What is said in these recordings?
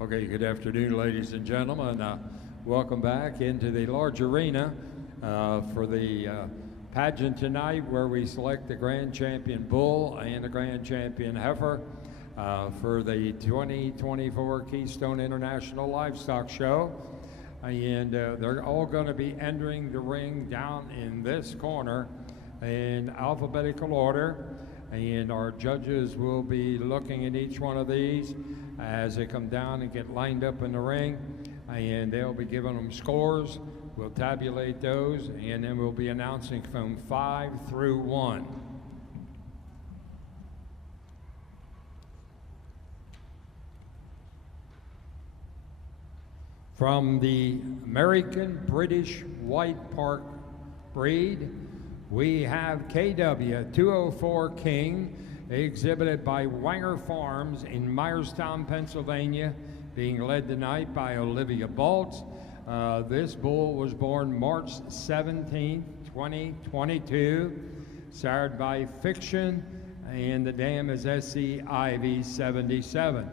Okay, good afternoon, ladies and gentlemen. Welcome back into the large arena for the pageant tonight, where we select the grand champion bull and the grand champion heifer for the 2024 Keystone International Livestock Show. And they're all going to be entering the ring down in this corner in alphabetical order. And our judges will be looking at each one of these as they come down and get lined up in the ring, and they'll be giving them scores. We'll tabulate those, and then we'll be announcing from 5 through 1. From the American British White Park breed, we have KW 204 King, exhibited by Wanger Farms in Myerstown, Pennsylvania, being led tonight by Olivia Baltz. This bull was born March 17, 2022, sired by Fiction, and the dam is SC Ivy 77.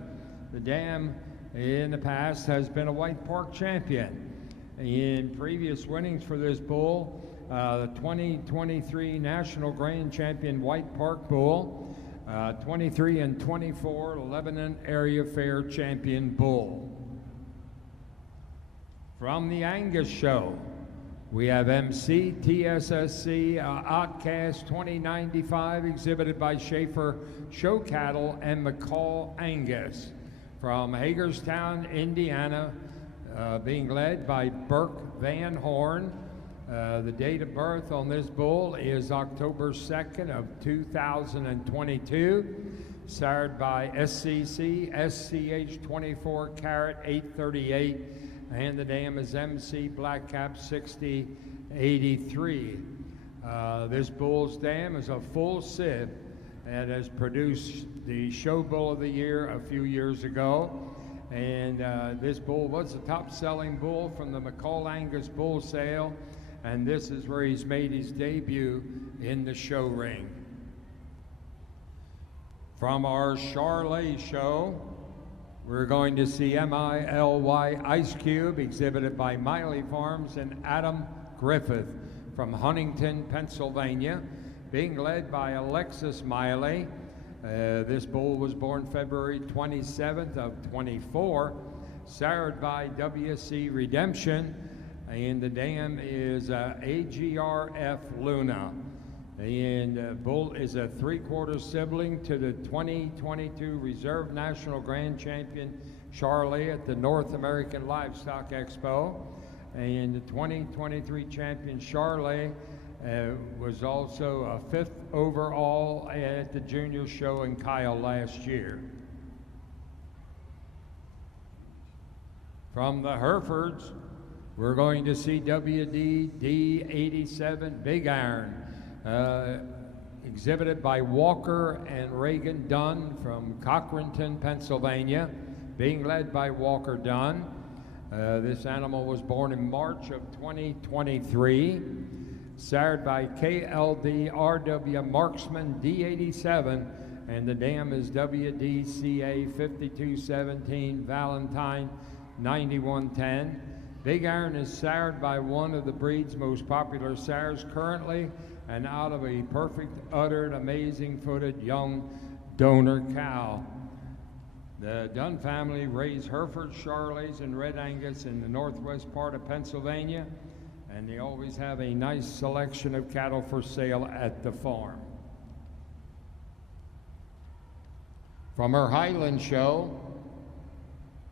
The dam in the past has been a White Park champion. In previous winnings for this bull, the 2023 National Grand Champion White Park Bull, 23 and 24 Lebanon Area Fair Champion Bull. From the Angus Show, we have MC TSSC Outcast 2095, exhibited by Schaefer Show Cattle and McCall Angus. From Hagerstown, Indiana, being led by Burke Van Horn. The date of birth on this bull is October 2nd of 2022, sired by SCC SCH 24 carat 838, and the dam is MC Blackcap 6083. This bull's dam is a full sib and has produced the show bull of the year a few years ago. And this bull was the top selling bull from the McCall Angus bull sale. And this is where he's made his debut in the show ring. From our Charlet show, we're going to see MILY Ice Cube, exhibited by Miley Farms and Adam Griffith from Huntington, Pennsylvania, being led by Alexis Miley. This bull was born February 27th of 24, sired by WC Redemption, and the dam is AGRF Luna. And bull is a 3/4 sibling to the 2022 Reserve National Grand Champion Charlet at the North American Livestock Expo. And the 2023 champion Charlet was also a 5th overall at the junior show in Kyle last year. From the Herefords, we're going to see WD D87 Big Iron, exhibited by Walker and Reagan Dunn from Cochranton, Pennsylvania, being led by Walker Dunn. This animal was born in March of 2023, sired by KLD RW Marksman D87, and the dam is WDCA 5217 Valentine 9110. Big Iron is sired by one of the breed's most popular sires currently, and out of a perfect uddered, amazing-footed young donor cow. The Dunn family raised Herefords, Charolais, and Red Angus in the northwest part of Pennsylvania, and they always have a nice selection of cattle for sale at the farm. From our Highland show,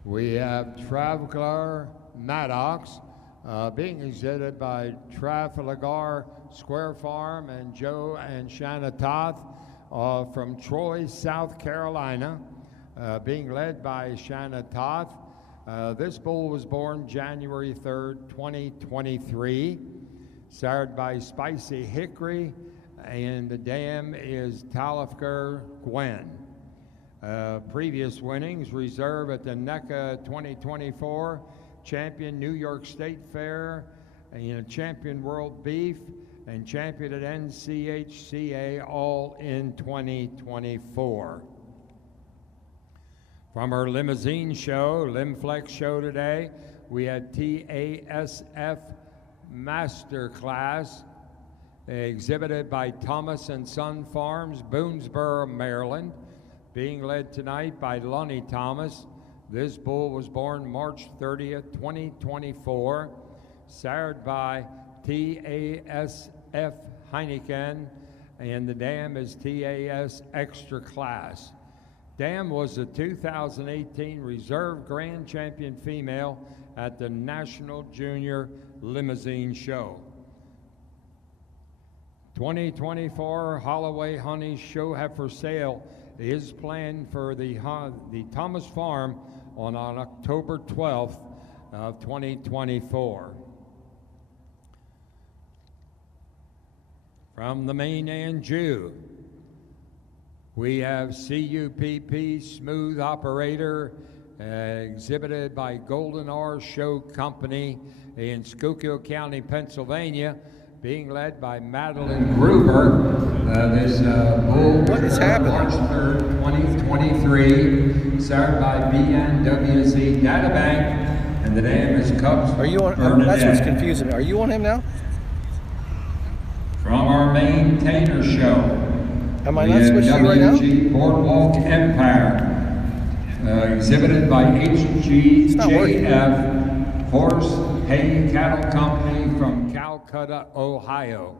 we have Traveler Maddox, being exhibited by Trafalgar Square Farm and Joe and Shanna Toth from Troy, South Carolina, being led by Shanna Toth. This bull was born January 3rd, 2023, sired by Spicy Hickory, and the dam is Talifker Gwen. Previous winnings: reserve at the NECA 2024, champion New York State Fair, and champion World Beef, and champion at NCHCA, all in 2024. From our Limousin show, Lim-Flex show today, we had TASF Masterclass, exhibited by Thomas and Son Farms, Boonesboro, Maryland, being led tonight by Lonnie Thomas. This bull was born March 30th, 2024, sired by TASF Heineken, and the dam is TAS Extra Class. Dam was the 2018 Reserve Grand Champion female at the National Junior Limousin Show. 2024 Holloway Honey Show Heifer Sale is planned for the Thomas Farm on October 12th of 2024. From the Main Anjou, we have CUPP Smooth Operator, exhibited by Golden R Show Company in Schuylkill County, Pennsylvania, being led by Madeline Gruber. This bull what is happening? March 3rd, 2023, sired by BNWZ Databank, and the dam is Cubs. Are you on? That's what's confusing me. Are you on him now? From our Maintainer show, am I not switched to you right now? WG Boardwalk Empire, exhibited by HGJF Horse Hay Cattle Company from Calcutta, Ohio.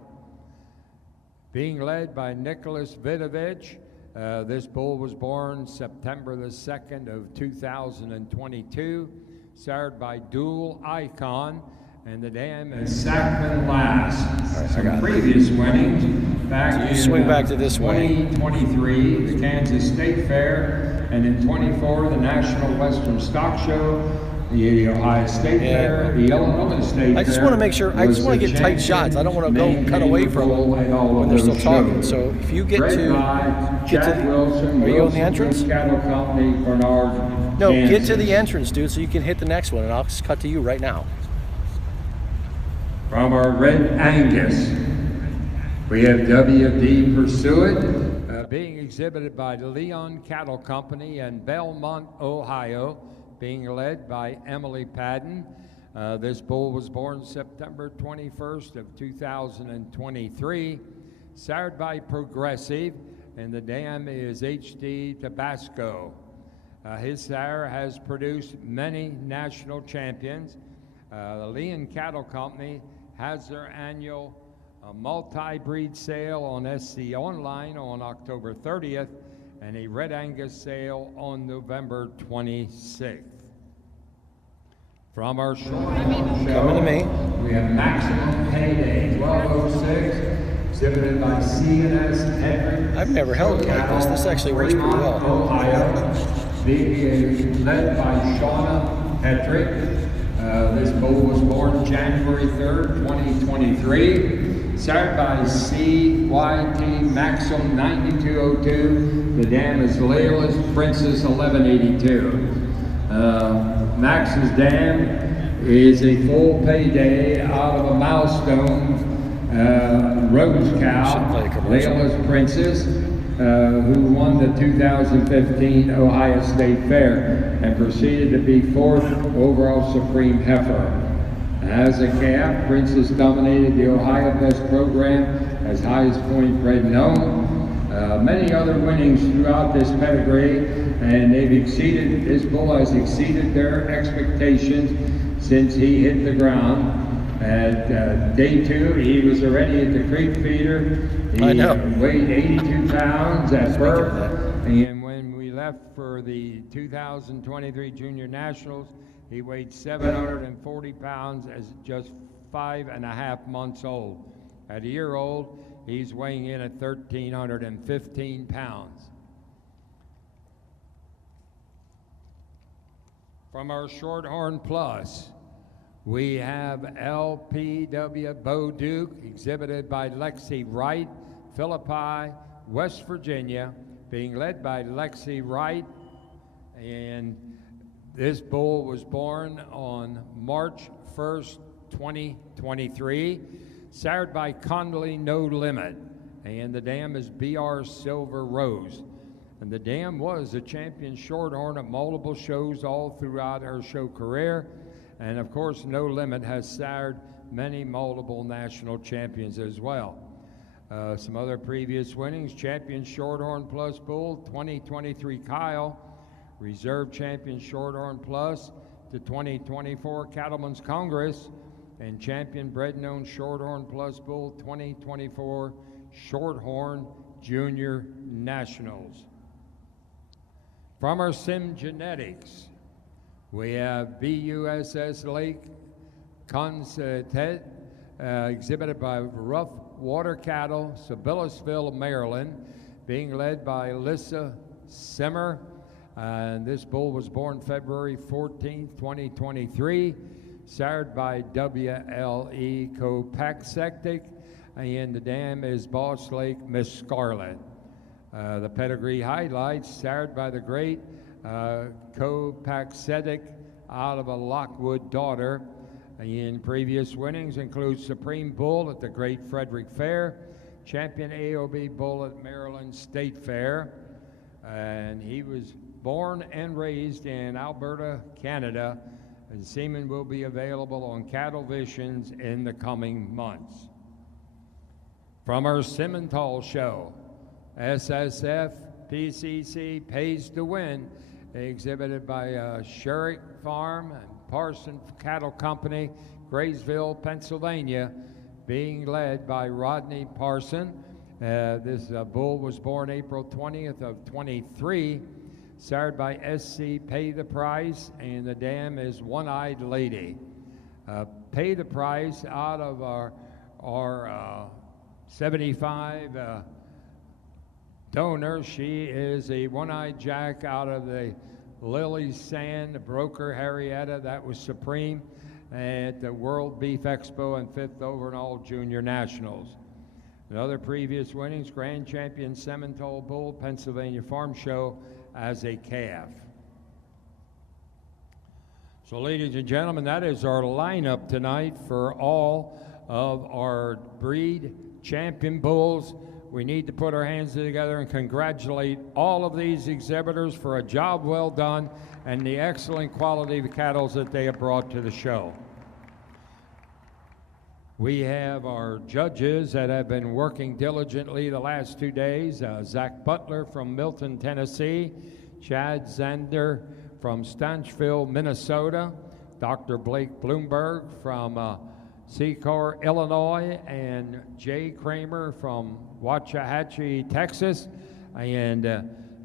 Being led by Nicholas Vidovich, this bull was born September the 2nd of 2022, sired by Dual Icon, and the dam is Sackman Last. Some previous winnings back in swing back to this 2023, the Kansas State Fair, and in 24, the National Western Stock Show, the Ohio State Fair, the Illinois State Fair. I just want to make sure, I just want to get tight shots. I don't want to go cut away from them when they're still talking. Shows. So if you get to Wilson, are you on the entrance? Cattle Company, Bernard, no, Kansas. get to the entrance, dude, so you can hit the next one, and I'll just cut to you right now. From our Red Angus, we have WD Pursuit, being exhibited by Leon Cattle Company in Belmont, Ohio, being led by Emily Padden. This bull was born September 21st of 2023, sired by Progressive, and the dam is HD Tabasco. His sire has produced many national champions. The Leon Cattle Company has their annual multi-breed sale on SC Online on October 30th and a Red Angus sale on November 26th. From our Shorthorn show, coming to me, we have Maximum Payday 1206, exhibited by C&S Hedrick. I've never held it like this. This actually works pretty well. Ohio, being led by Shauna Hedrick. This bull was born January 3rd, 2023, sired by CYT Maxim 9202. The dam is Layla's Princess 1182. Max's dam is a full payday out of a milestone rose cow, Layla's Princess, who won the 2015 Ohio State Fair and proceeded to be 4th overall Supreme Heifer. As a calf, Princess dominated the Ohio Best program as highest point bred known. Many other winnings throughout this pedigree, and this bull has exceeded their expectations since he hit the ground. At day 2, he was already at the creek feeder. He weighed 82 pounds at birth, and when we left for the 2023 Junior Nationals, he weighed 740 pounds as just 5.5 months old. At a year old, he's weighing in at 1,315 pounds. From our Shorthorn Plus, we have LPW Bo Duke, exhibited by Lexi Wright, Philippi, West Virginia, being led by Lexi Wright. And this bull was born on March 1st, 2023, sired by Conley No Limit, and the dam is BR Silver Rose. And the dam was a champion Shorthorn at multiple shows all throughout her show career. And of course, No Limit has sired many multiple national champions as well. Some other previous winnings: champion Shorthorn Plus Bull 2023 Kyle, reserve champion Shorthorn Plus to 2024 Cattlemen's Congress, and champion bred known Shorthorn Plus Bull 2024 Shorthorn Junior Nationals. From our Sim Genetics, we have BUSS Lake Concetet, exhibited by Rough Water Cattle, Sibyllsville, Maryland, being led by Lissa Simmer. And this bull was born February 14th, 2023, sired by WLE Copaxectic, and the dam is Boss Lake Miss Scarlet. The pedigree highlights: sired by the great Copaxectic out of a Lockwood daughter. In previous winnings include Supreme Bull at the Great Frederick Fair, champion AOB Bull at Maryland State Fair, and he was born and raised in Alberta, Canada, and semen will be available on Cattle Visions in the coming months. From our Simmental show, SSF PCC Pays to Win, exhibited by Sherrick Farm and Parson Cattle Company, Graysville, Pennsylvania, being led by Rodney Parson. This bull was born April 20th of 23, sired by SC Pay the Price, and the dam is One-Eyed Lady. Pay the Price out of our 75 donor. She is a One-Eyed Jack out of the Lily Sand Broker Harrietta. That was supreme at the World Beef Expo and 5th Overall Junior Nationals. And other previous winnings: Grand Champion Simmental Bull, Pennsylvania Farm Show as a calf. So ladies and gentlemen, that is our lineup tonight for all of our breed champion bulls. We need to put our hands together and congratulate all of these exhibitors for a job well done and the excellent quality of the cattle that they have brought to the show. We have our judges that have been working diligently the last 2 days. Zach Butler from Milton, Tennessee, Chad Zander from Stanchville, Minnesota, Dr. Blake Bloomberg from Secor, Illinois, and Jay Kramer from Waxahachie, Texas. And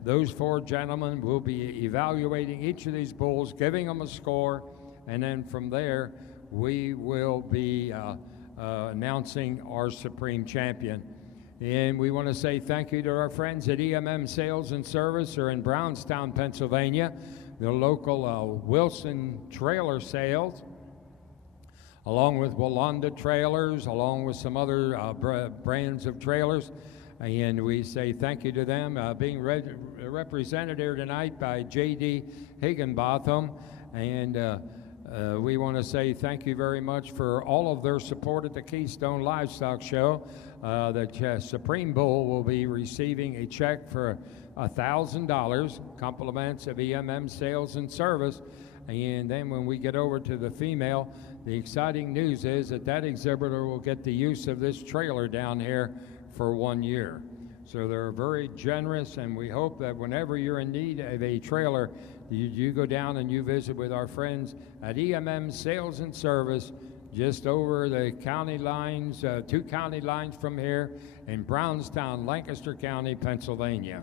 those 4 gentlemen will be evaluating each of these bulls, giving them a score, and then from there we will be announcing our supreme champion. And we want to say thank you to our friends at EMM Sales and Service, or in Brownstown, Pennsylvania, the local Wilson Trailer Sales, along with Walanda Trailers, along with some other brands of trailers. And we say thank you to them, being represented here tonight by J.D. Higginbotham. And we want to say thank you very much for all of their support at the Keystone Livestock Show. The Supreme Bull will be receiving a check for $1,000, compliments of EMM Sales and Service. And then when we get over to the female, the exciting news is that that exhibitor will get the use of this trailer down here for 1 year. So they're very generous, and we hope that whenever you're in need of a trailer, you go down and you visit with our friends at EMM Sales and Service, just over the county lines, 2 county lines from here in Brownstown, Lancaster County, Pennsylvania.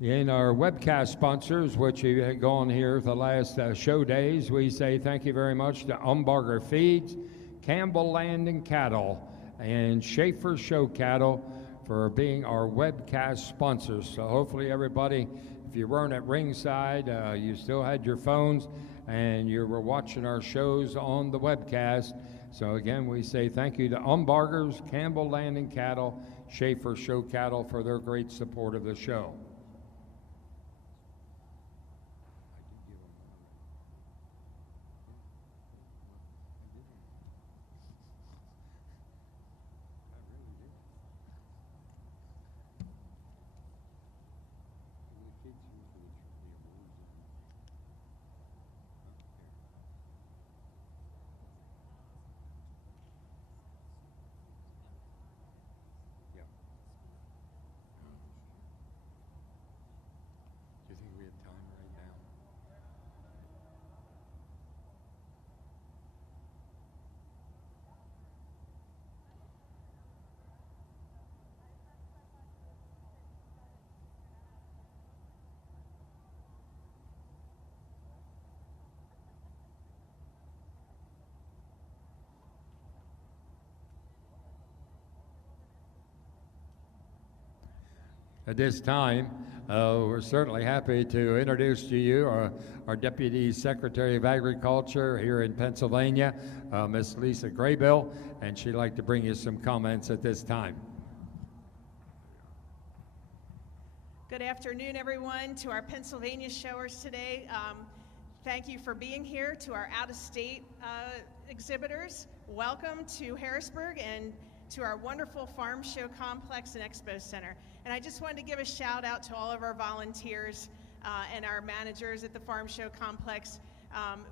In our webcast sponsors, which have gone here the last show days, we say thank you very much to Umbarger Feeds, Campbell Land and Cattle, and Schaefer Show Cattle for being our webcast sponsors. So hopefully everybody, if you weren't at ringside, you still had your phones and you were watching our shows on the webcast. So again, we say thank you to Umbargers, Campbell Land and Cattle, Schaefer Show Cattle for their great support of the show. At this time, we're certainly happy to introduce to you our Deputy Secretary of Agriculture here in Pennsylvania, Miss Lisa Graybill, and she'd like to bring you some comments at this time. Good afternoon, everyone, to our Pennsylvania showers today. Thank you for being here. To our out-of-state exhibitors, welcome to Harrisburg and to our wonderful farm show complex and expo center. And I just wanted to give a shout out to all of our volunteers and our managers at the farm show complex.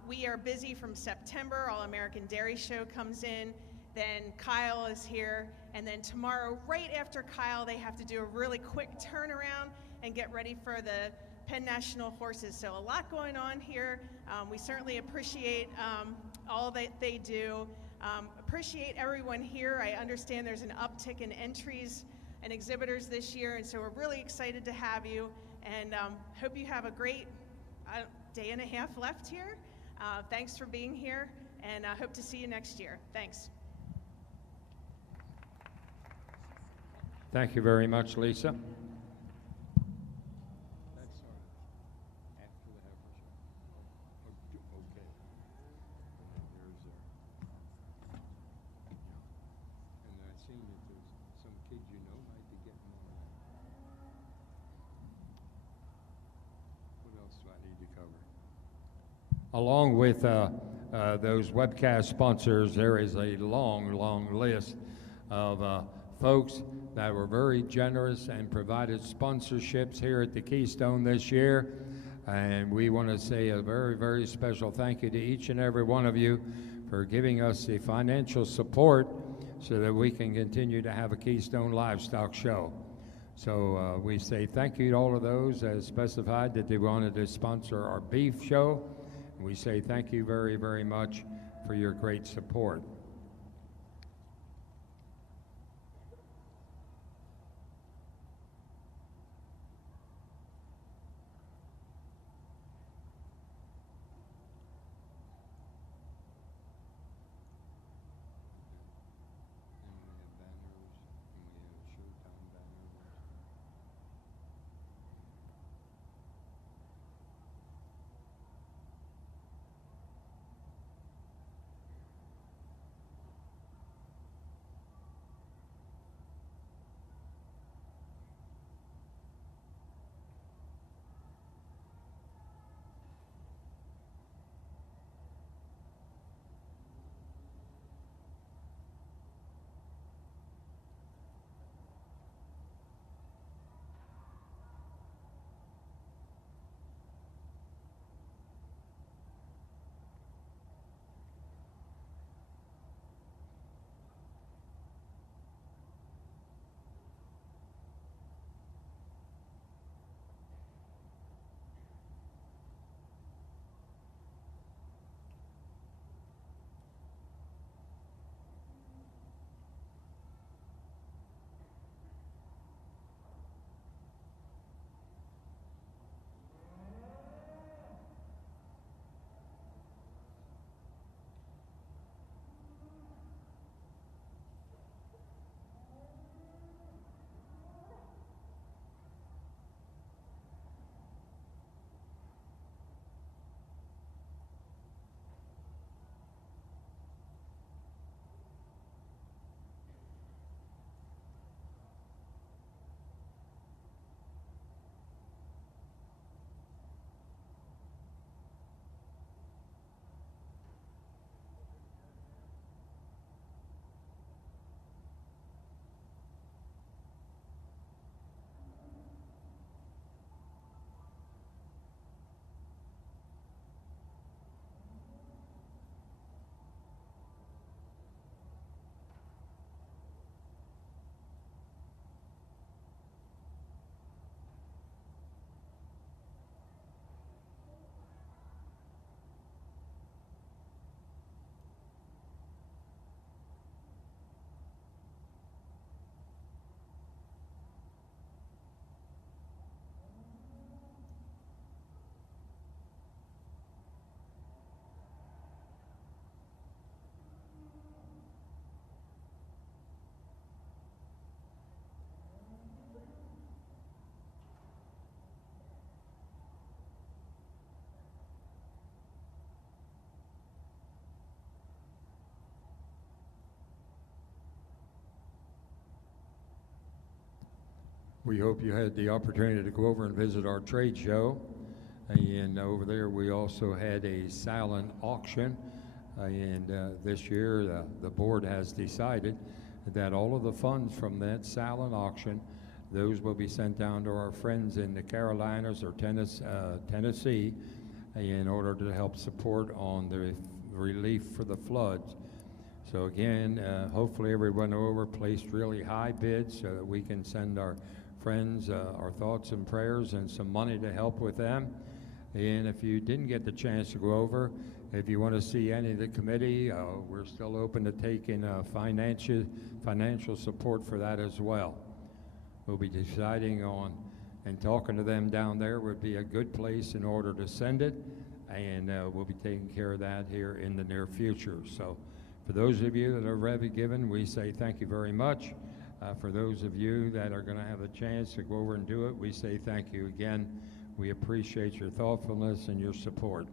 We are busy from September. All American Dairy Show comes in. Then Kyle is here. And then tomorrow, right after Kyle, they have to do a really quick turnaround and get ready for the Penn National Horses. So a lot going on here. We certainly appreciate all that they do. Appreciate everyone here. I understand there's an uptick in entries and exhibitors this year, and so we're really excited to have you, and hope you have a great day and a half left here. Thanks for being here, and I hope to see you next year. Thanks. Thank you very much, Lisa. Along with those webcast sponsors, there is a long, long list of folks that were very generous and provided sponsorships here at the Keystone this year. And we want to say a very, very special thank you to each and every one of you for giving us the financial support so that we can continue to have a Keystone Livestock Show. So we say thank you to all of those as specified that they wanted to sponsor our beef show. We say thank you very, very much for your great support. We hope you had the opportunity to go over and visit our trade show. And over there we also had a silent auction. And this year the board has decided that all of the funds from that silent auction, those will be sent down to our friends in the Carolinas or Tennessee in order to help support on the relief for the floods. So again, hopefully everyone over placed really high bids so that we can send our friends our thoughts and prayers and some money to help with them. And if you didn't get the chance to go over, if you want to see any of the committee, we're still open to taking financial support for that as well. We'll be deciding on and talking to them down there would be a good place in order to send it, and we'll be taking care of that here in the near future. So for those of you that have already given, we say thank you very much. For those of you that are going to have a chance to go over and do it, we say thank you again. We appreciate your thoughtfulness and your support.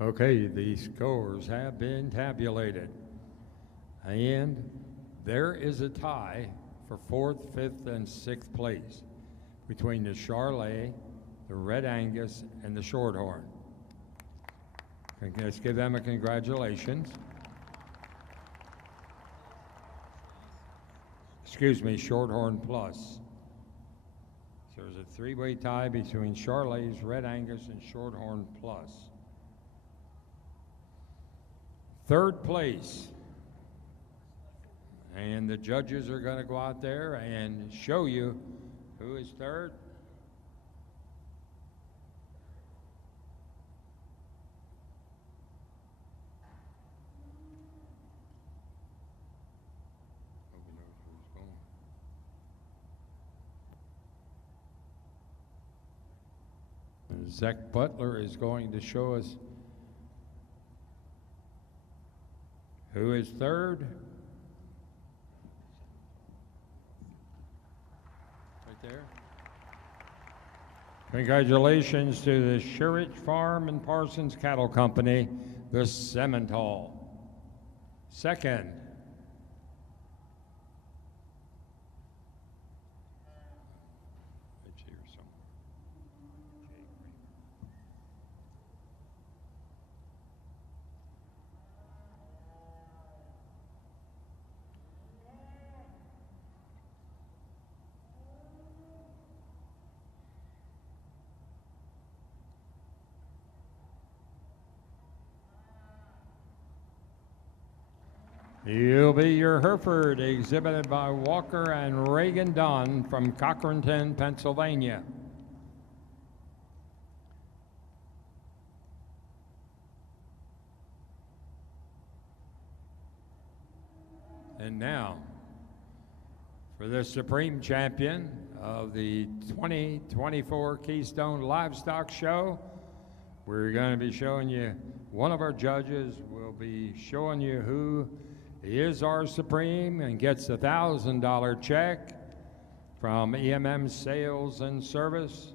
Okay, the scores have been tabulated. And there is a tie for 4th, 5th, and 6th place between the Charolais, the Red Angus, and the Shorthorn. Let's give them a congratulations. Excuse me, Shorthorn Plus. So there's a three-way tie between Charolais, Red Angus, and Shorthorn Plus. 3rd place. And the judges are going to go out there and show you who is 3rd. Zach Butler is going to show us who is 3rd. Right there. Congratulations to the Sherridge Farm and Parsons Cattle Company, the Simmental. 2nd. You'll be your Hereford, exhibited by Walker and Reagan Dunn from Cochranton, Pennsylvania. And now, for the Supreme Champion of the 2024 Keystone Livestock Show, we're going to be showing you, one of our judges will be showing you who is our Supreme and gets a $1,000 check from EMM Sales and Service.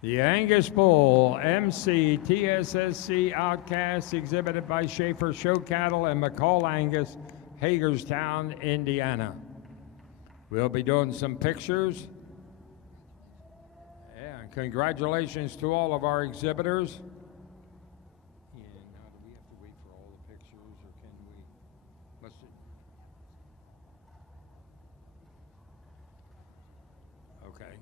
The Angus Bull MC TSSC Outcast, exhibited by Schaefer Show Cattle and McCall Angus, Hagerstown, Indiana. We'll be doing some pictures. Yeah, congratulations to all of our exhibitors. And now, do we have to wait for all the pictures, or can we? Let's see. Okay.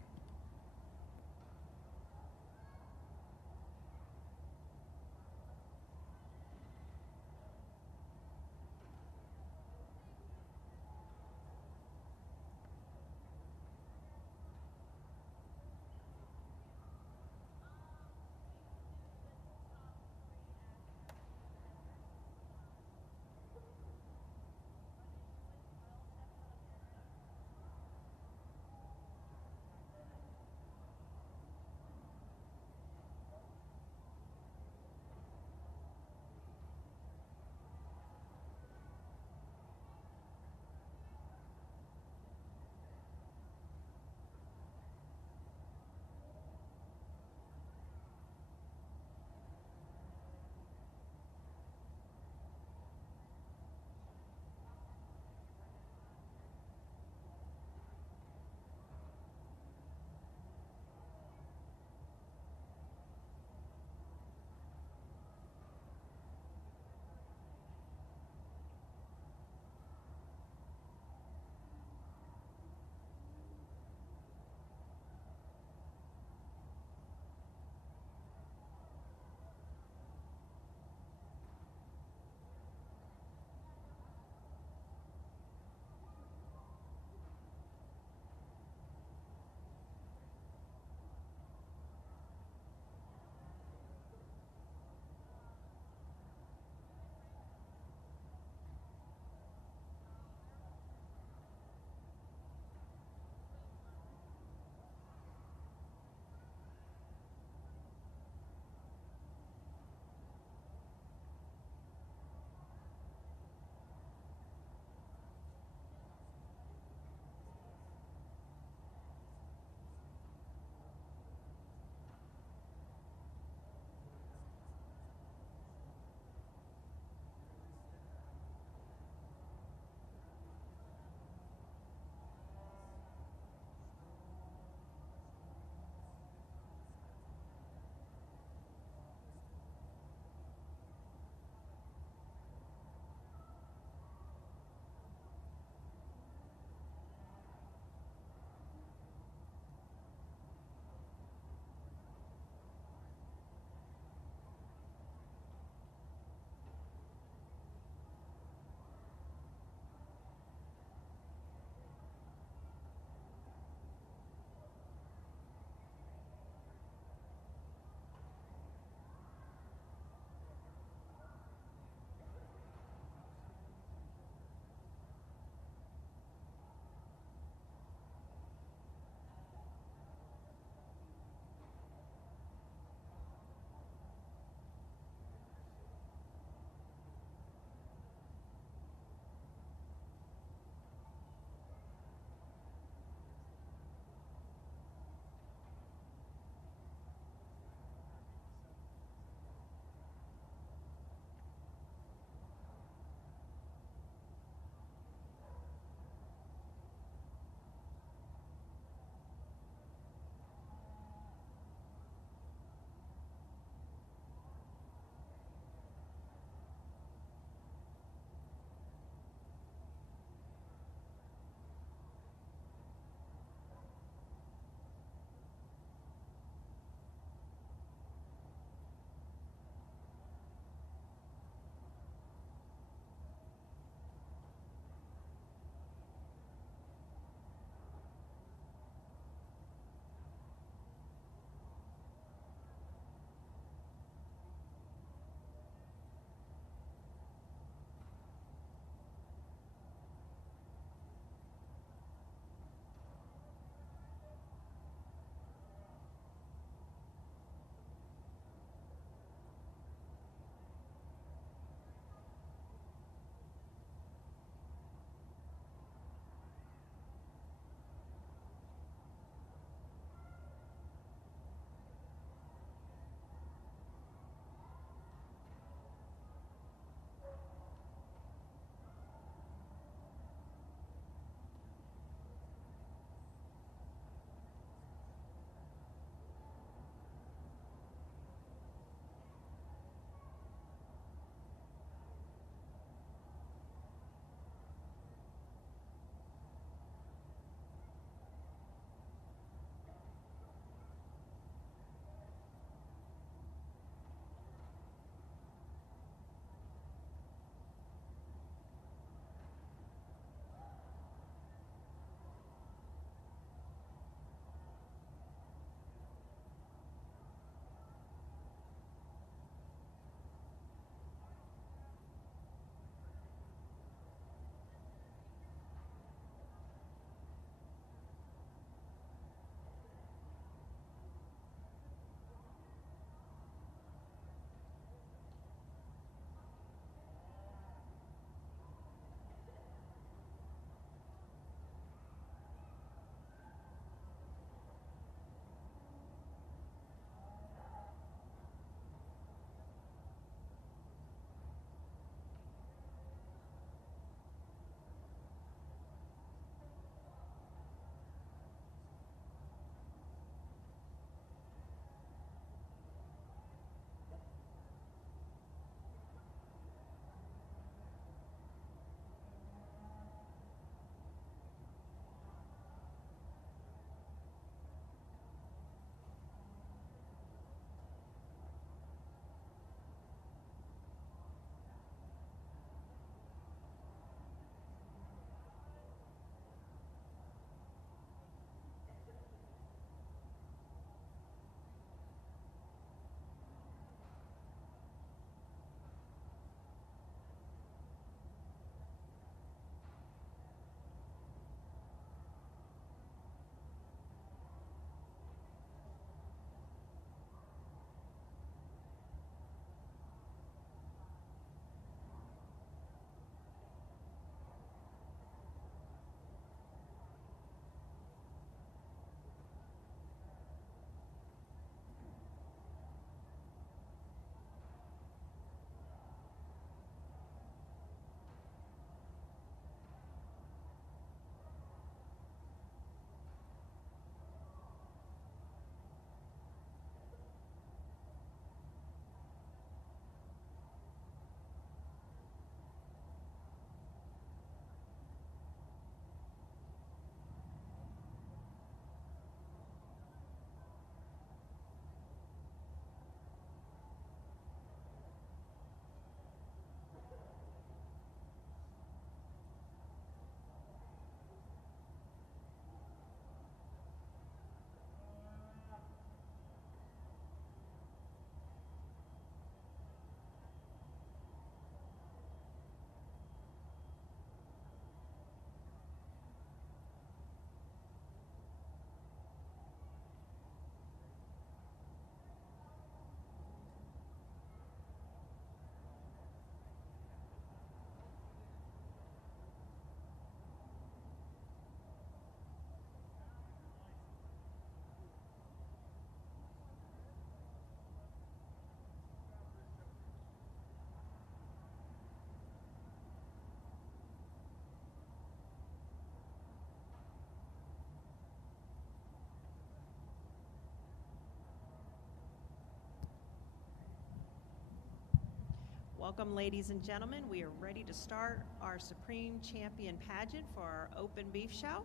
Welcome, ladies and gentlemen. We are ready to start our Supreme Champion pageant for our open beef show.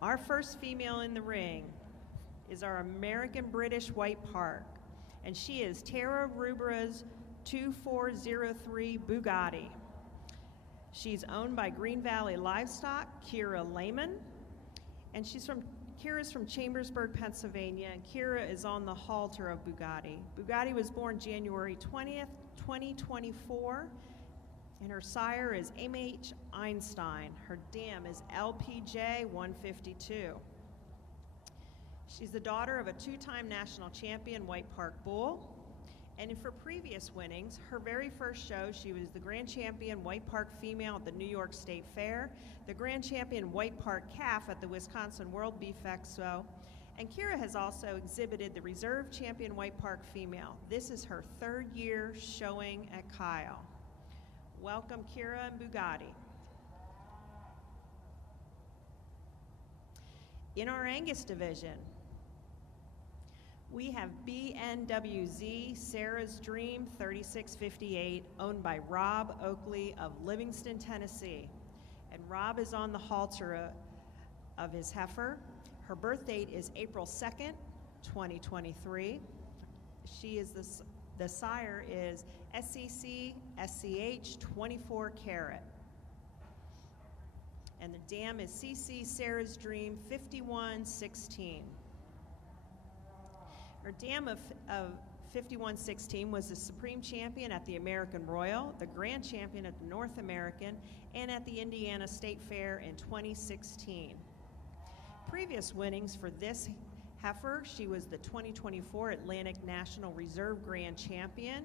Our first female in the ring is our American British White Park, and she is Tara Rubra's 2403 Bugatti. She's owned by Green Valley Livestock, Kira Lehman, and Kira's from Chambersburg, Pennsylvania, and Kira is on the halter of Bugatti. Bugatti was born January 20th, 2024, and her sire is M.H. Einstein. Her dam is LPJ 152. She's the daughter of a two-time national champion White Park Bull, and for previous winnings, her very first show, she was the Grand Champion White Park Female at the New York State Fair, the Grand Champion White Park Calf at the Wisconsin World Beef Expo, and Kira has also exhibited the Reserve Champion White Park Female. This is her third year showing at Kyle. Welcome, Kira and Bugatti. In our Angus division, we have BNWZ Sarah's Dream 3658, owned by Rob Oakley of Livingston, Tennessee. And Rob is on the halter of his heifer. Her birth date is April 2nd, 2023. She is the sire is SCC SCH 24 carat. And the dam is CC Sarah's Dream 5116. Her dam of 5116 was the Supreme Champion at the American Royal, the Grand Champion at the North American, and at the Indiana State Fair in 2016. Previous winnings for this heifer, she was the 2024 Atlantic National Reserve Grand Champion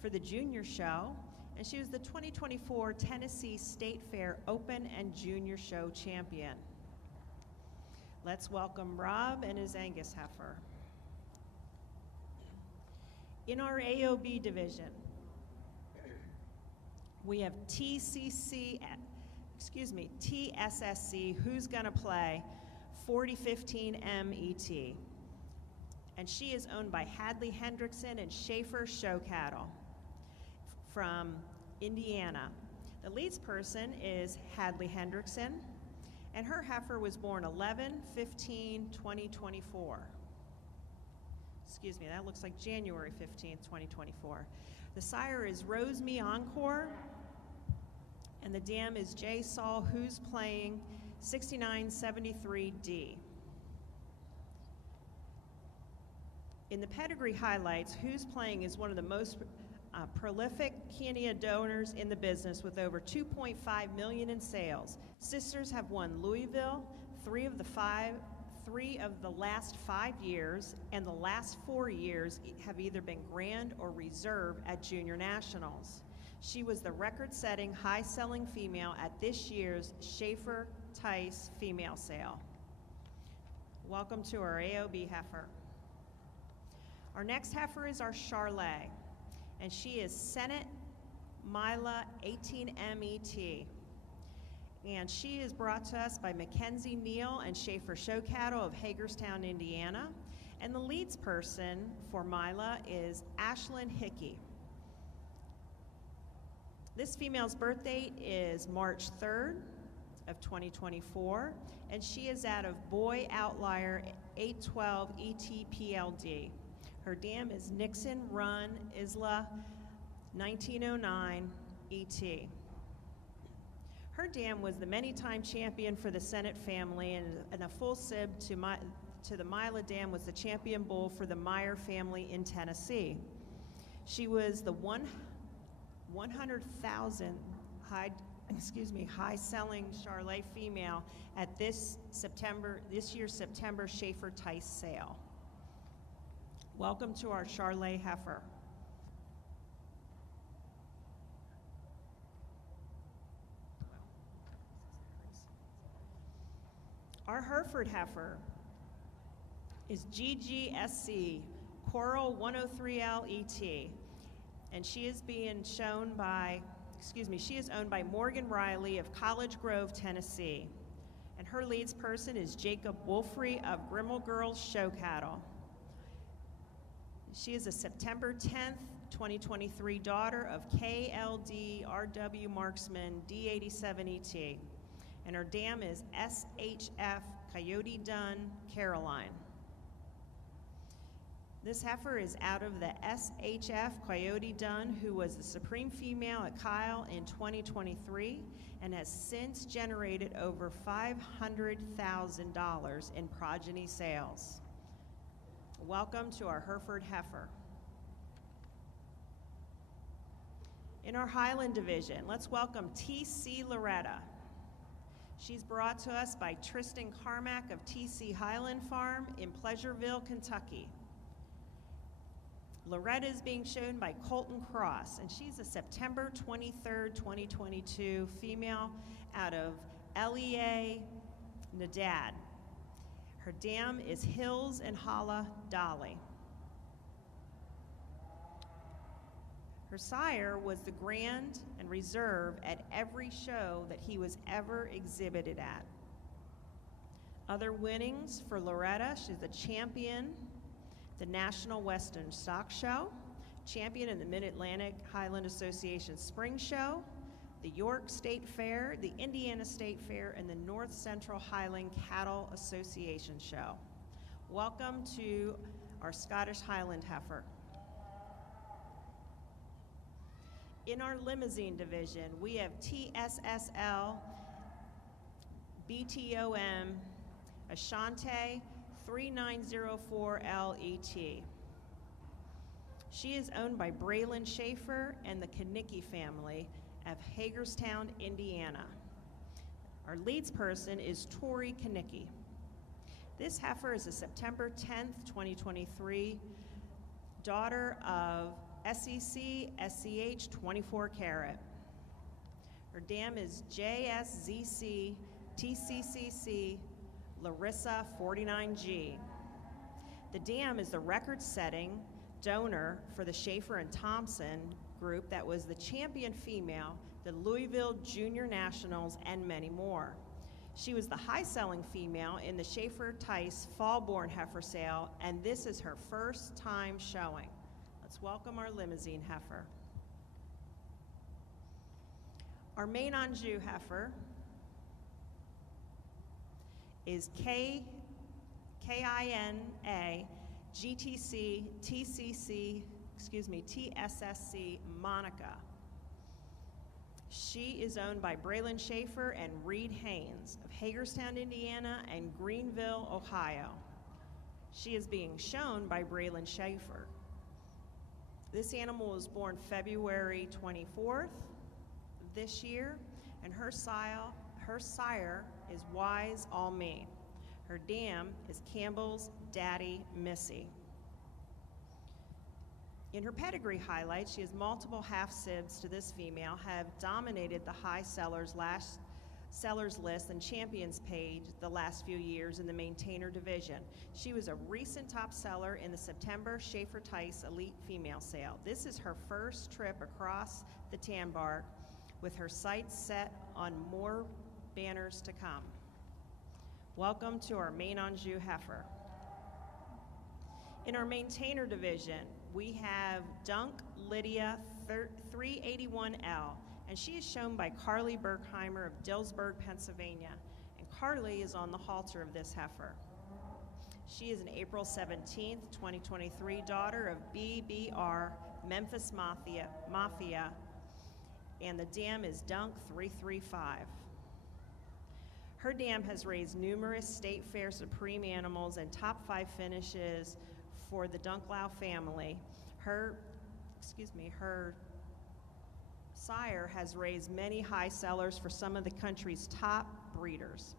for the Junior Show, and she was the 2024 Tennessee State Fair Open and Junior Show Champion. Let's welcome Rob and his Angus heifer. In our AOB division, we have TSSC, Who's Gonna Play, 4015 MET. And she is owned by Hadley Hendrickson and Schaefer Show Cattle from Indiana. The leads person is Hadley Hendrickson, and her heifer was born 11/15/2024. Excuse me, that looks like January 15th, 2024. The sire is Rose Me Encore, and the dam is J. Saul Who's Playing 6973D. In the pedigree highlights, Who's Playing is one of the most prolific Kenya donors in the business with over 2.5 million in sales. Sisters have won Louisville three of the last 5 years, and the last 4 years have either been grand or reserve at Junior Nationals. She was the record-setting, high-selling female at this year's Schaefer Tice female sale. Welcome to our AOB heifer. Our next heifer is our Charlet, and she is Senate Mila 18 MET. And she is brought to us by Mackenzie Neal and Schaefer Show Cattle of Hagerstown, Indiana. And the leads person for Mila is Ashlyn Hickey. This female's birth date is March 3rd of 2024, and she is out of Boy Outlier 812 ETPLD. Her dam is Nixon Run Isla 1909 ET. Her dam was the many-time champion for the Senate family, and a full sib to the Mila dam was the champion bull for the Meyer family in Tennessee. She was the 100,000 high-selling Charlet female at this year's September Schaefer Tice sale. Welcome to our Charlet heifer. Our Hereford heifer is GGSC Coral 103L ET, and she is owned by Morgan Riley of College Grove, Tennessee. And her leads person is Jacob Wolfrey of Grimmel Girls Show Cattle. She is a September 10th, 2023 daughter of KLD RW Marksman D87ET, and her dam is SHF Coyote Dun Caroline. This heifer is out of the SHF Coyote Dun, who was the supreme female at Kyle in 2023 and has since generated over $500,000 in progeny sales. Welcome to our Hereford heifer. In our Highland division, let's welcome TC Loretta. She's brought to us by Tristan Carmack of TC Highland Farm in Pleasureville, Kentucky. Loretta is being shown by Colton Cross, and she's a September 23rd, 2022 female out of LEA, Nadad. Her dam is Hills and Holla Dolly. Her sire was the grand and reserve at every show that he was ever exhibited at. Other winnings for Loretta: she's a champion the National Western Stock Show, champion in the Mid-Atlantic Highland Association Spring Show, the York State Fair, the Indiana State Fair, and the North Central Highland Cattle Association Show. Welcome to our Scottish Highland heifer. In our Limousin division, we have TSSL BTOM Ashante 3904LET. She is owned by Braylon Schaefer and the Kanicki family of Hagerstown, Indiana. Our leads person is Tori Kanicki. This heifer is a September 10th, 2023 daughter of SEC SCH 24 carat. Her dam is JSZC TCCC Larissa 49G. The dam is the record-setting donor for the Schaefer and Thompson group that was the champion female, the Louisville Junior Nationals, and many more. She was the high-selling female in the Schaefer-Tice Fallborn heifer sale, and this is her first time showing. Let's welcome our Limousin heifer. Our main Anjou heifer is KINA GTC TSSC Monica. She is owned by Braylon Schaefer and Reed Haynes of Hagerstown, Indiana, and Greenville, Ohio. She is being shown by Braylon Schaefer. This animal was born February 24th this year, and her sire is Wise All Me. Her dam is Campbell's Daddy Missy. In her pedigree highlights, she has multiple half sibs to this female, have dominated the high sellers list and champions page the last few years in the maintainer division. She was a recent top seller in the September Schaefer-Tice Elite Female Sale. This is her first trip across the Tambar, with her sights set on more banners to come. Welcome to our main Anjou heifer. In our maintainer division, we have Dunk Lydia 381L, and she is shown by Carly Berkheimer of Dillsburg, Pennsylvania. And Carly is on the halter of this heifer. She is an April 17th, 2023 daughter of BBR Memphis Mafia, and the dam is Dunk 335. Her dam has raised numerous state fair supreme animals and top 5 finishes for the Dunklau family. Her sire has raised many high sellers for some of the country's top breeders.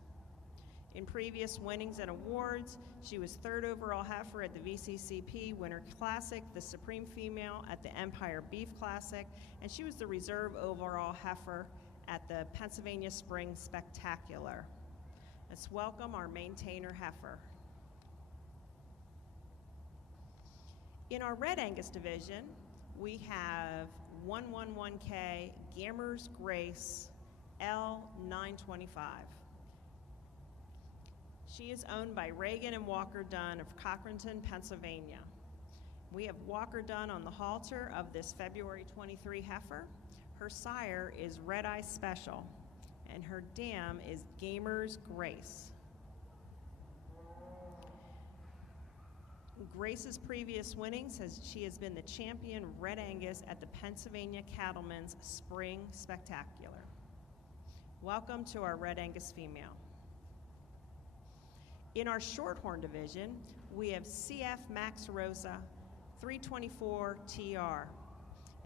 In previous winnings and awards, she was 3rd overall heifer at the VCCP Winter Classic, the Supreme Female at the Empire Beef Classic, and she was the reserve overall heifer at the Pennsylvania Spring Spectacular. Let's welcome our maintainer heifer. In our Red Angus division, we have 111K Gammer's Grace L925. She is owned by Reagan and Walker Dunn of Cochranton, Pennsylvania. We have Walker Dunn on the halter of this February 23 heifer. Her sire is Red Eye Special, and her dam is Gamer's Grace. Grace's previous winnings she has been the champion Red Angus at the Pennsylvania Cattlemen's Spring Spectacular. Welcome to our Red Angus female. In our Shorthorn division, we have CF Max Rosa 324 TR,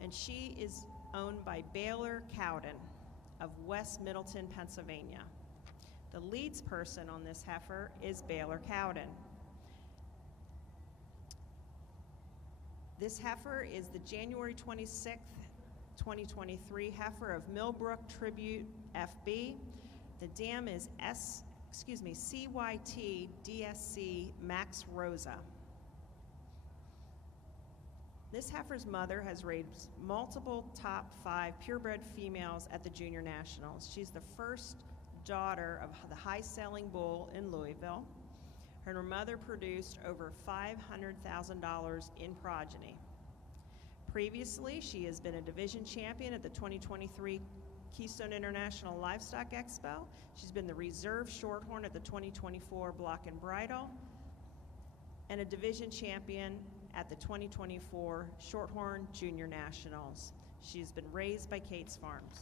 and she is owned by Baylor Cowden of West Middleton, Pennsylvania. The leads person on this heifer is Baylor Cowden. This heifer is the January 26th, 2023 heifer of Millbrook Tribute FB. The dam is CYT DSC Max Rosa. This heifer's mother has raised multiple top 5 purebred females at the Junior Nationals. She's the first daughter of the high-selling bull in Louisville. Her mother produced over $500,000 in progeny. Previously, she has been a division champion at the 2023 Keystone International Livestock Expo. She's been the reserve Shorthorn at the 2024 Block and Bridle, and a division champion at the 2024 Shorthorn Junior Nationals. She's been raised by Kate's Farms.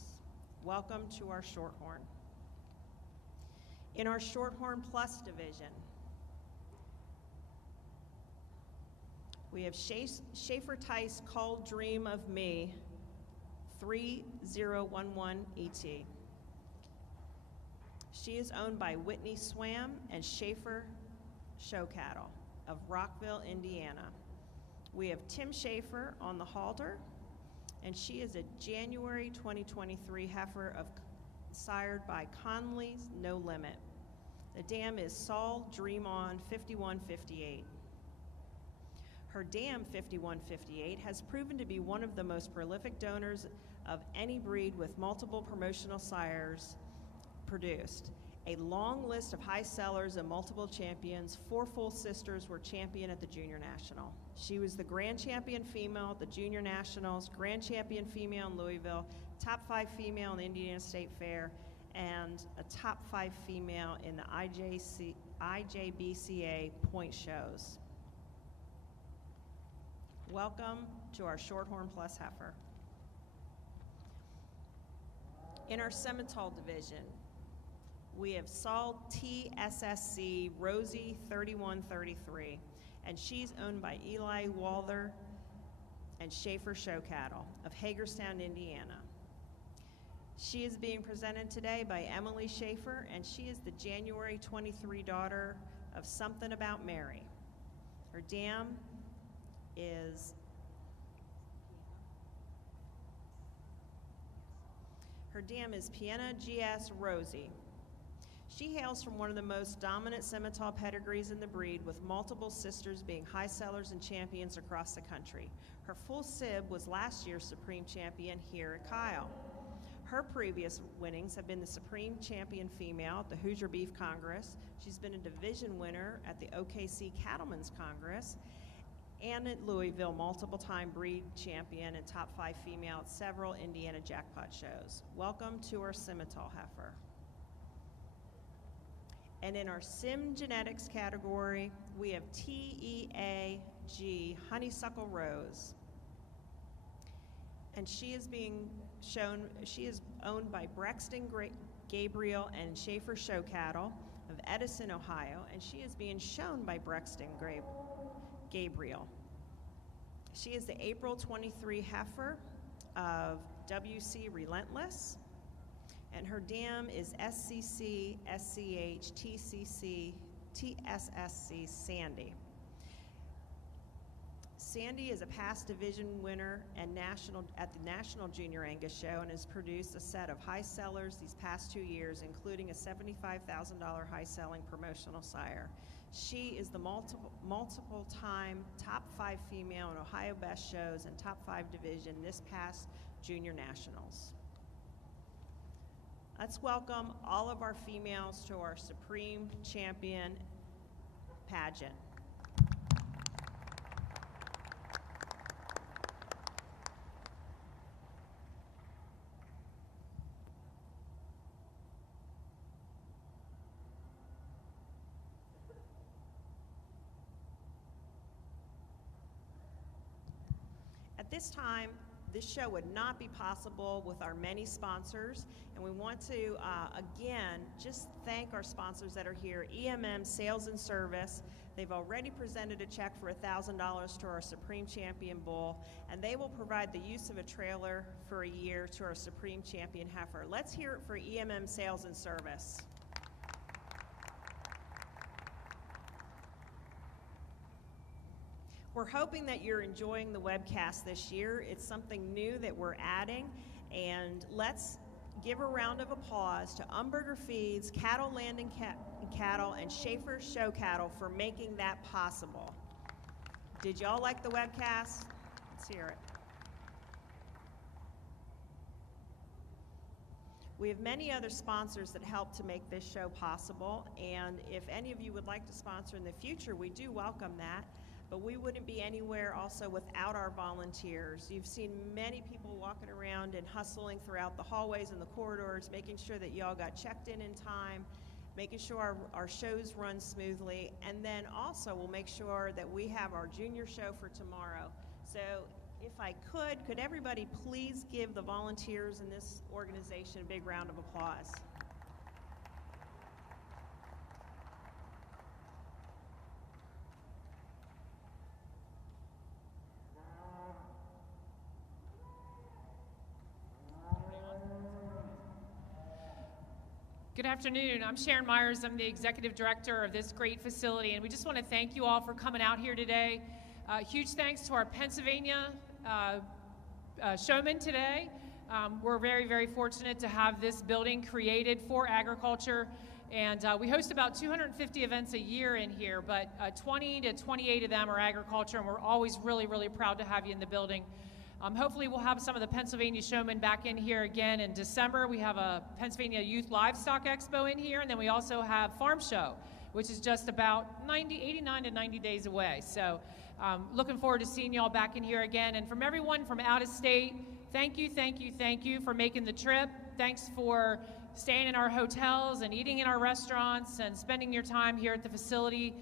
Welcome to our Shorthorn. In our Shorthorn Plus division, we have Schaefer Tice Called Dream of Me 3011 ET. She is owned by Whitney Swam and Schaefer Show Cattle of Rockville, Indiana. We have Tim Schaefer on the halter, and she is a January 2023 heifer sired by Conley's No Limit. The dam is Saul Dream On 5158. Her dam 5158 has proven to be one of the most prolific donors of any breed with multiple promotional sires produced. A long list of high sellers and multiple champions. 4 full sisters were champion at the Junior National. She was the grand champion female at the Junior Nationals, grand champion female in Louisville, top 5 female in the Indiana State Fair, and a top 5 female in the IJBCA point shows. Welcome to our Shorthorn Plus heifer. In our Simmental division, we have Saul TSSC Rosie 3133, and she's owned by Eli Walther and Schaefer Show Cattle of Hagerstown, Indiana. She is being presented today by Emily Schaefer, and she is the January 23 daughter of Something About Mary. Her dam is Piena GS Rosie. She hails from one of the most dominant Simmental pedigrees in the breed, with multiple sisters being high sellers and champions across the country. Her full sib was last year's Supreme Champion here at Kyle. Her previous winnings have been the Supreme Champion female at the Hoosier Beef Congress. She's been a division winner at the OKC Cattlemen's Congress, and at Louisville, multiple-time breed champion and top 5 female at several Indiana jackpot shows. Welcome to our Simmental heifer. And in our Sim Genetics category, we have TEAG Honeysuckle Rose. And she is owned by Brexton Gabriel and Schaefer Show Cattle of Edison, Ohio, and she is being shown by Brexton Gabriel. She is the April 23 heifer of WC Relentless, and her dam is SCC, SCH, TCC, TSSC Sandy. Sandy is a past division winner and at the National Junior Angus Show, and has produced a set of high sellers these past 2 years, including a $75,000 high-selling promotional sire. She is the multiple-time top 5 female in Ohio Best Shows and top 5 division this past Junior Nationals. Let's welcome all of our females to our Supreme Champion Pageant. At this time, this show would not be possible with our many sponsors, and we want to, again, just thank our sponsors that are here. EMM Sales and Service, they've already presented a check for $1,000 to our Supreme Champion Bull, and they will provide the use of a trailer for a year to our Supreme Champion Heifer. Let's hear it for EMM Sales and Service. We're hoping that you're enjoying the webcast this year. It's something new that we're adding, and let's give a round of applause to Umberger Feeds, Cattle Landing Cattle, and Schaefer Show Cattle for making that possible. Did y'all like the webcast? Let's hear it. We have many other sponsors that help to make this show possible, and if any of you would like to sponsor in the future, we do welcome that. But we wouldn't be anywhere also without our volunteers. You've seen many people walking around and hustling throughout the hallways and the corridors, making sure that y'all got checked in time, making sure our shows run smoothly, and then also we'll make sure that we have our junior show for tomorrow. So if I could everybody please give the volunteers in this organization a big round of applause. Good afternoon. I'm Sharon Myers. I'm the executive director of this great facility, and we just want to thank you all for coming out here today. Huge thanks to our Pennsylvania showmen today. We're very, very fortunate to have this building created for agriculture, and we host about 250 events a year in here, but 20 to 28 of them are agriculture, and we're always really, really proud to have you in the building. Hopefully we'll have some of the Pennsylvania showmen back in here again in December. We have a Pennsylvania Youth Livestock Expo in here, and then we also have Farm Show, which is just about 89 to 90 days away. So looking forward to seeing y'all back in here again. And from everyone from out of state, thank you for making the trip. Thanks for staying in our hotels and eating in our restaurants and spending your time here at the facility.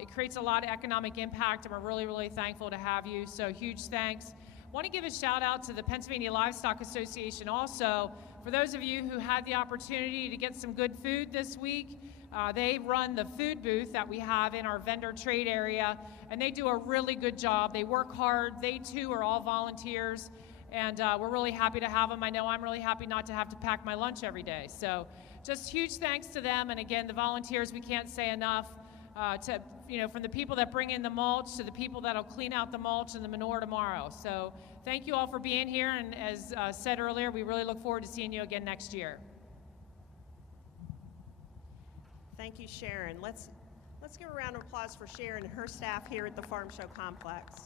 It creates a lot of economic impact, and we're really, really thankful to have you. So huge thanks. Want to give a shout out to the Pennsylvania Livestock Association also. For those of you who had the opportunity to get some good food this week, they run the food booth that we have in our vendor trade area, and they do a really good job. They work hard. They too are all volunteers, and we're really happy to have them. I know I'm really happy not to have to pack my lunch every day. So just huge thanks to them, and again, the volunteers, we can't say enough. From the people that bring in the mulch to the people that'll clean out the mulch and the manure tomorrow. So thank you all for being here, and as said earlier, we really look forward to seeing you again next year. Thank you, Sharon. Let's give a round of applause for Sharon and her staff here at the Farm Show Complex.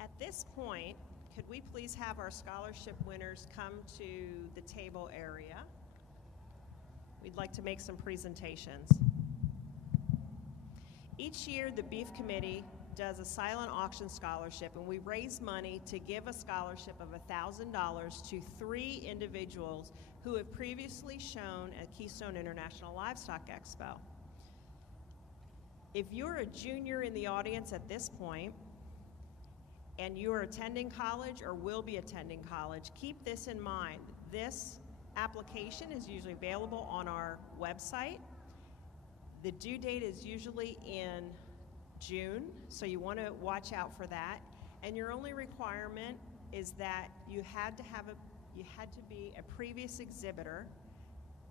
At this point, could we please have our scholarship winners come to the table area? We'd like to make some presentations. Each year, the Beef Committee does a silent auction scholarship, and we raise money to give a scholarship of $1,000 to 3 individuals who have previously shown at Keystone International Livestock Expo. If you're a junior in the audience at this point, and you are attending college or will be attending college, keep this in mind. This application is usually available on our website. The due date is usually in June, so you want to watch out for that. And your only requirement is that you had to be a previous exhibitor